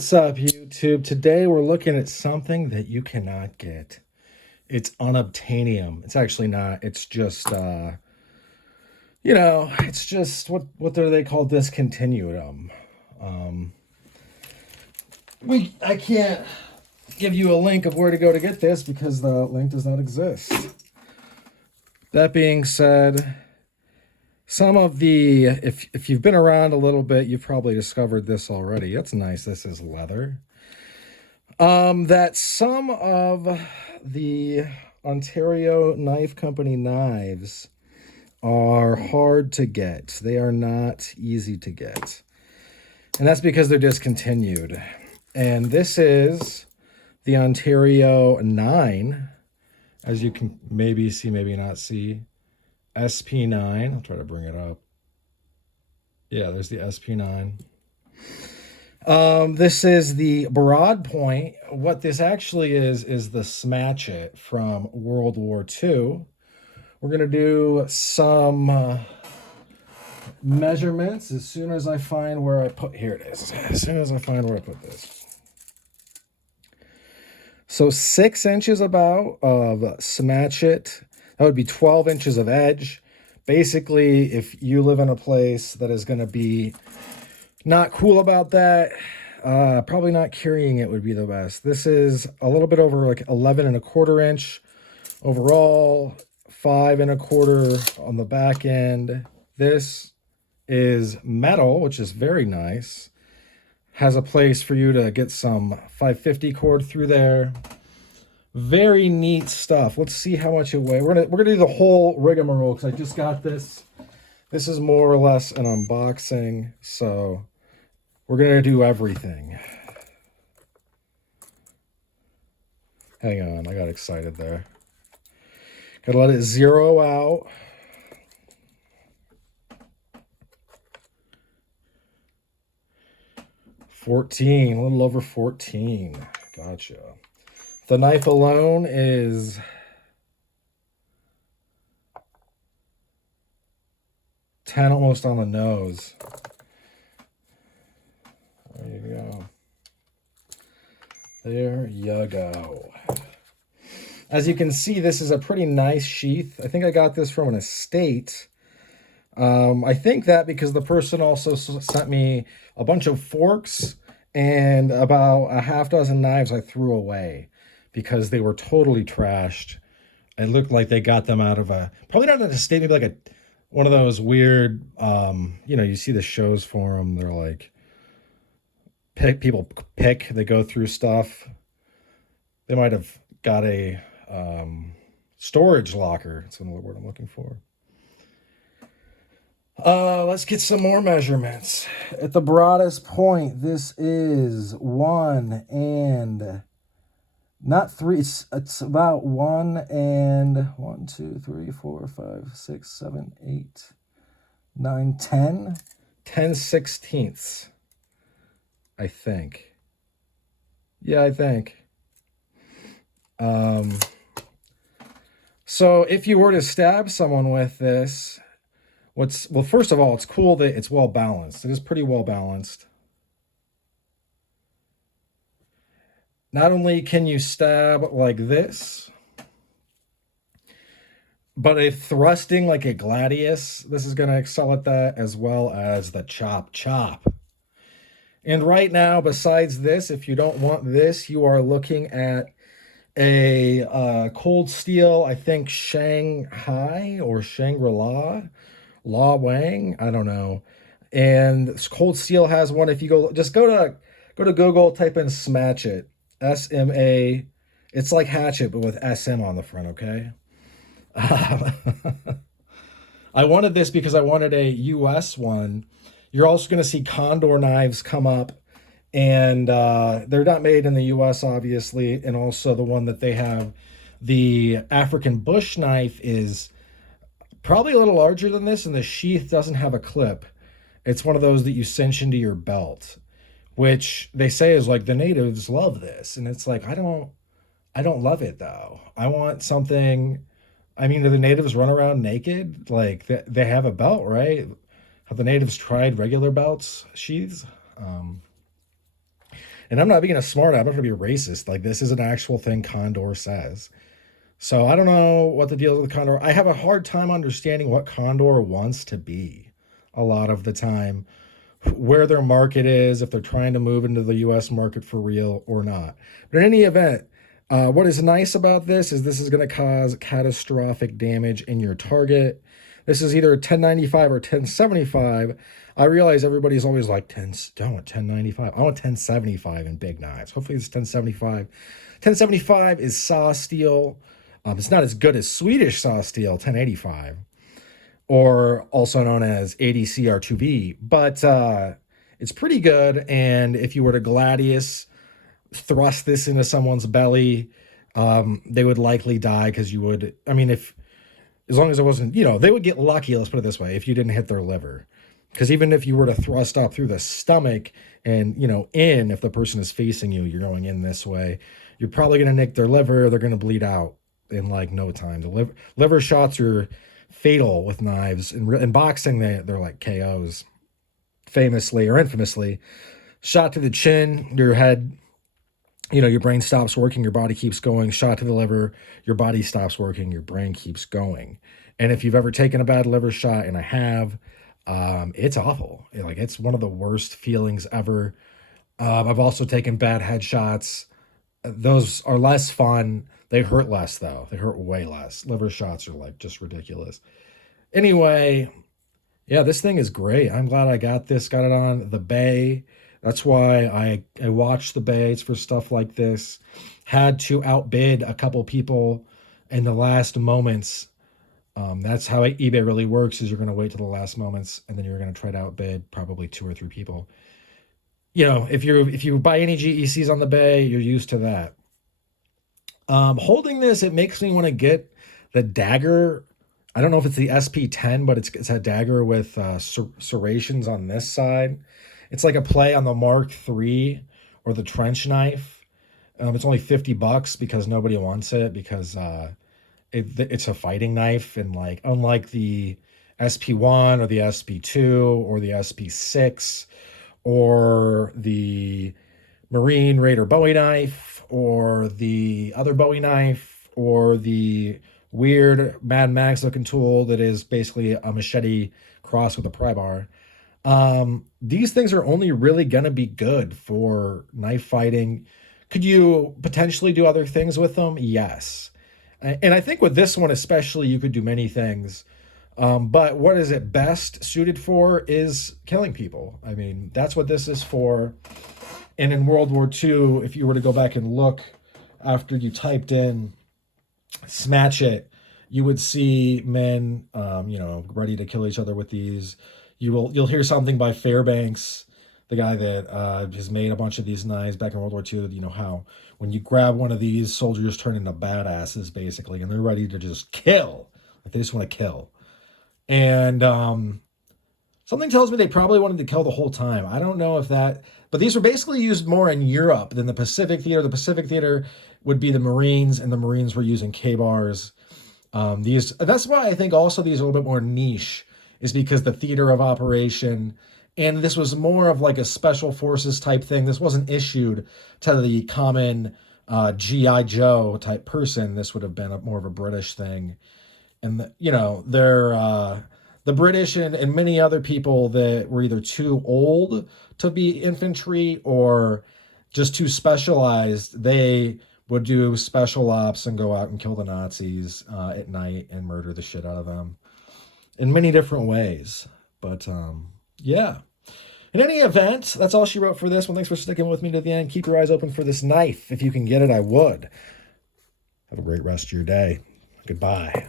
What's up, YouTube? Today we're looking at something that you cannot get. It's unobtainium. It's actually not. It's just, it's just what do they call discontinued? I can't give you a link of where to go to get this because the link does not exist. That being said, some of the, if you've been around a little bit, you've probably discovered this already. That's nice. This is leather. That some of the Ontario Knife Company knives are hard to get. They are not easy to get. And that's because they're discontinued. And this is the Ontario 9, as you can maybe see, maybe not see. SP9. I'll try to bring it up. Yeah, there's the SP9. This is the broad point. What this actually is the Smatchet from World War II. We're going to do some measurements as soon as I find where I put, here it is. As soon as I find where I put this. So 6 inches about of Smatchet. That would be 12 inches of edge. Basically, if you live in a place that is going to be not cool about that, probably not carrying it would be the best. This is a little bit over like 11¼ inch overall, 5¼ on the back end. This is metal, which is very nice. Has a place for you to get some 550 cord through there. Very neat stuff. Let's see how much it weighs. We're gonna do the whole rigmarole because I just got this. This is more or less an unboxing, so we're gonna do everything. Hang on, I got excited there. Gotta let it zero out. A little over 14. Gotcha. The knife alone is 10 almost on the nose. There you go. There you go. As you can see, this is a pretty nice sheath. I think I got this from an estate. I think that because the person also sent me a bunch of forks and about a half dozen knives I threw away because they were totally trashed. It looked like they got them out of probably not an estate, maybe like one of those weird, you see the shows for them. They're like, people pick, they go through stuff. They might have got a storage locker. That's the word I'm looking for. Let's get some more measurements. At the broadest point, this is 1 and not 3. It's about 1 and 1, 2, 3, 4, 5, 6, 7, 8, 9, 10. 10/16, I think. Yeah, I think. So if you were to stab someone with this, well, first of all, it's cool that it's well balanced. It is pretty well balanced. Not only can you stab like this, but a thrusting like a gladius, this is going to excel at that, as well as the chop. And right now, besides this, if you don't want this, you are looking at a cold steel, I think Shanghai or Shangri-La. La Wang, I don't know. And Cold Steel has one. If you go to Google, type in Smatchet, SMA. It's like hatchet, but with SM on the front, okay? I wanted this because I wanted a US one. You're also going to see Condor knives come up, and they're not made in the US, obviously. And also the one that they have, the African bush knife, is probably a little larger than this, and the sheath doesn't have a clip. It's one of those that you cinch into your belt, which they say is like the natives love this. And it's like, I don't love it though. I want something. I mean, do the natives run around naked? Like they have a belt, right? Have the natives tried regular belts, sheaths? And I'm not being a smart, I'm not going to be racist. Like, this is an actual thing Condor says. So I don't know what the deal is with Condor. I have a hard time understanding what Condor wants to be a lot of the time, where their market is, if they're trying to move into the US market for real or not. But in any event, what is nice about this is going to cause catastrophic damage in your target. This is either 1095 or 1075. I realize everybody's always like, don't want 1095. I want 1075 in big knives. Hopefully it's 1075. 1075 is saw steel. It's not as good as Swedish saw steel, 1085, or also known as ADCR2V, but it's pretty good. And if you were to gladius thrust this into someone's belly, they would likely die because you would, I mean, as long as it wasn't, they would get lucky, let's put it this way, if you didn't hit their liver. Because even if you were to thrust up through the stomach and, if the person is facing you, you're going in this way, you're probably going to nick their liver. They're going to bleed out in like no time. The liver shots are fatal with knives. In boxing, they're like KOs, famously or infamously. Shot to the chin, your head, your brain stops working, your body keeps going. Shot to the liver, your body stops working, your brain keeps going. And if you've ever taken a bad liver shot, and I have, it's awful. It's one of the worst feelings ever. I've also taken bad headshots. Those are less fun. They hurt less, though. They hurt way less. Liver shots are like just ridiculous. Anyway, yeah, this thing is great. I'm glad I got it on the bay. That's why I watch the bays for stuff like this. Had to outbid a couple people in the last moments. That's how eBay really works, is you're going to wait till the last moments, and then you're going to try to outbid probably 2 or 3 people. If you buy any GECs on the bay, you're used to that. Holding this, it makes me want to get the dagger. I don't know if it's the SP10, but it's a dagger with serrations on this side. It's like a play on the Mark III or the trench knife. It's only $50 because nobody wants it, because it's a fighting knife, and like unlike the SP1 or the SP2 or the SP6 or the Marine Raider Bowie knife or the other Bowie knife or the weird Mad Max looking tool that is basically a machete crossed with a pry bar. These things are only really going to be good for knife fighting. Could you potentially do other things with them? Yes. And I think with this one especially, you could do many things. But what is it best suited for is killing people. I mean, that's what this is for. And in World War II, if you were to go back and look after you typed in Smatchet, you would see men, ready to kill each other with these. You'll hear something by Fairbanks, the guy that has made a bunch of these knives back in World War II. How when you grab one of these, soldiers turn into badasses basically, and they're ready to just kill. Like, they just want to kill. And something tells me they probably wanted to kill the whole time. I don't know if that, but these were basically used more in Europe than the Pacific Theater. The Pacific Theater would be the Marines, and the Marines were using K-bars. That's why I think also these are a little bit more niche, is because the theater of operation, and this was more of like a special forces type thing. This wasn't issued to the common G.I. Joe type person. This would have been more of a British thing. And, the British and many other people that were either too old to be infantry or just too specialized, they would do special ops and go out and kill the Nazis at night and murder the shit out of them in many different ways. But yeah. In any event, that's all she wrote for this one. Thanks for sticking with me to the end. Keep your eyes open for this knife. If you can get it, I would. Have a great rest of your day. Goodbye.